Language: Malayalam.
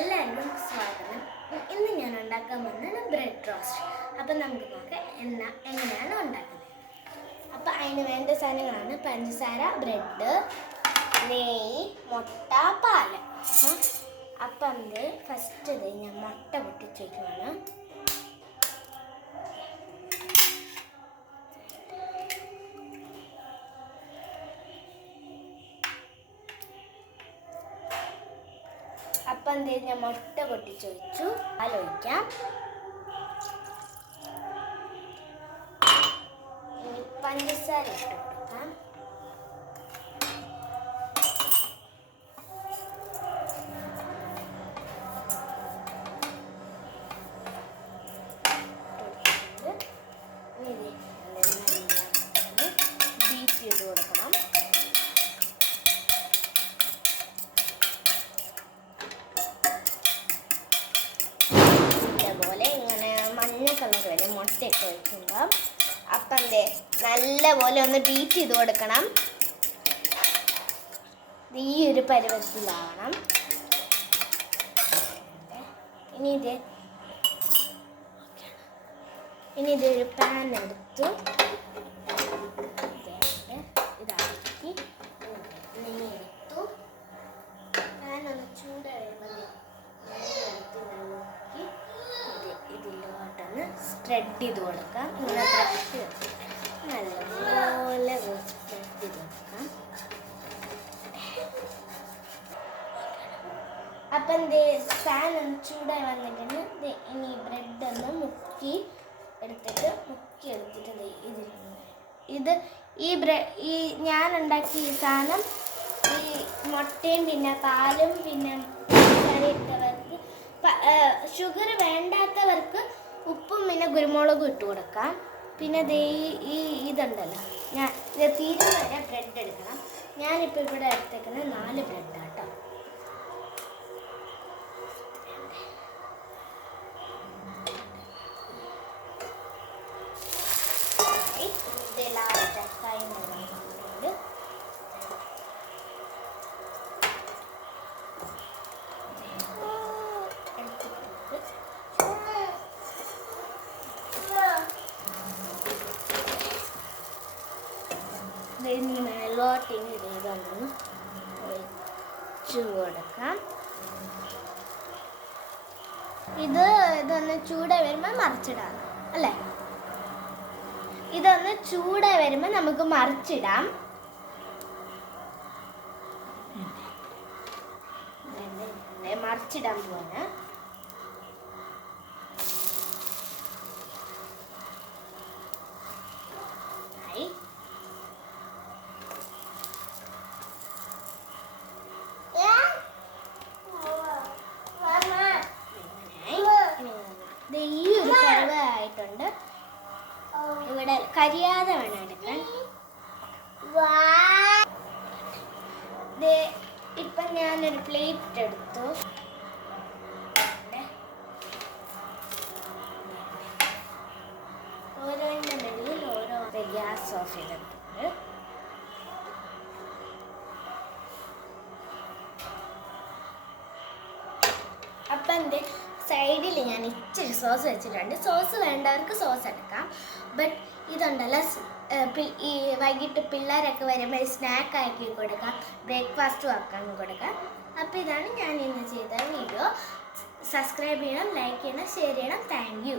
എല്ലാവർക്കും സ്വാഗതം. ഇന്ന് ഞാൻ ഉണ്ടാക്കാൻ പോകുന്നത് ബ്രെഡ് റോസ്റ്റ്. അപ്പം നമുക്ക് നോക്കാം എങ്ങനെയാണ് ഉണ്ടാക്കുന്നത്. അപ്പം അതിന് വേണ്ട സാധനങ്ങളാണ് പഞ്ചസാര, ബ്രെഡ്, നെയ്യ്, മുട്ട, പാല്. അപ്പം ഫസ്റ്റ് ഞാൻ മുട്ട പൊട്ടിച്ച് വയ്ക്കുവാണ്. അപ്പം ഞാൻ മുട്ട പൊട്ടിച്ച് വെച്ചു. പാലൊഴിക്കാം. ഇനി പഞ്ചസാര ഇട്ട് കൊടുക്കാം. ബീറ്റ് ചെയ്ത് കൊടുക്കണം. പോലെ ഇങ്ങനെ മഞ്ഞ കളർ വരെ മുട്ടയൊക്കെ ഒഴിക്കുമ്പോൾ അപ്പം നല്ലപോലെ ഒന്ന് ബീറ്റ് ചെയ്ത് കൊടുക്കണം. ഈ ഒരു പരുവത്തിലാവണം. ഇനി ഇതൊരു പാൻ എടുത്തു ഇതാക്കി നെയ്യെടുത്തു. പാൻ ഒന്ന് ചൂടായി ഇതിലോട്ടൊന്ന് സ്പ്രെഡ് ചെയ്ത് കൊടുക്കാം. ഇങ്ങനെ നല്ലപോലെ സ്പ്രെഡ് ചെയ്ത് കൊടുക്കാം. അപ്പം പാൻ ഒന്ന് ചൂടായി വന്നിട്ടുണ്ട്. ഇനി ബ്രെഡ് ഒന്ന് മുക്കി എടുത്തിട്ട് ഈ ഞാൻ ഉണ്ടാക്കിയ ഈ സാധനം ഈ മുട്ടയും പിന്നെ പാലും പിന്നെ ഇട്ടവർക്ക് ഷുഗർ വേണ്ടാത്തവർക്ക് ഉപ്പും പിന്നെ കുരുമുളകും ഇട്ട് കൊടുക്കാം. പിന്നെ ഇതുണ്ടല്ലോ, ഞാൻ ഇത് തീരുന്ന വരെ ബ്രെഡ് എടുക്കണം. ഞാനിപ്പോൾ ഇവിടെ എടുത്തേക്കുന്നത് 4 ബ്രെഡാട്ടോ. മേലോട്ടിന് ഇതൊന്ന് ഒഴിച്ചു കൊടുക്കാം. ഇതൊന്ന് ചൂടായി വരുമ്പോൾ മറിച്ചിടാം അല്ലേ? ഇതൊന്ന് ചൂടായി വരുമ്പോൾ നമുക്ക് മറിച്ചിടാം. മറിച്ചിടാൻ പോവാണ്. ഈ ഒരു പരുവായിട്ടുണ്ട്. ഇവിടെ കരിയാതെ വേണം എടുക്കാൻ. ഇപ്പം ഞാനൊരു പ്ലേറ്റ് എടുത്തു. ഓരോതിൻ്റെ മുകളിൽ ഓരോ ഗ്യാസ് ഓഫ് ചെയ്തിട്ടുണ്ട്. അപ്പം സൈഡിൽ ഞാൻ ഇച്ചിരി സോസ് വെച്ചിട്ടുണ്ട്. സോസ് വേണ്ടവർക്ക് സോസ് എടുക്കാം. ബട്ട് ഇതുണ്ടല്ലോ, ഈ വൈകിട്ട് പിള്ളേരൊക്കെ വരുമ്പോൾ സ്നാക്ക് ആക്കി കൊടുക്കാം, ബ്രേക്ക്ഫാസ്റ്റും ആക്കാൻ കൊടുക്കാം. അപ്പോൾ ഇതാണ് ഞാൻ ഇന്ന് ചെയ്ത വീഡിയോ. സബ്സ്ക്രൈബ് ചെയ്യണം, ലൈക്ക് ചെയ്യണം, ഷെയർ ചെയ്യണം. Thank you.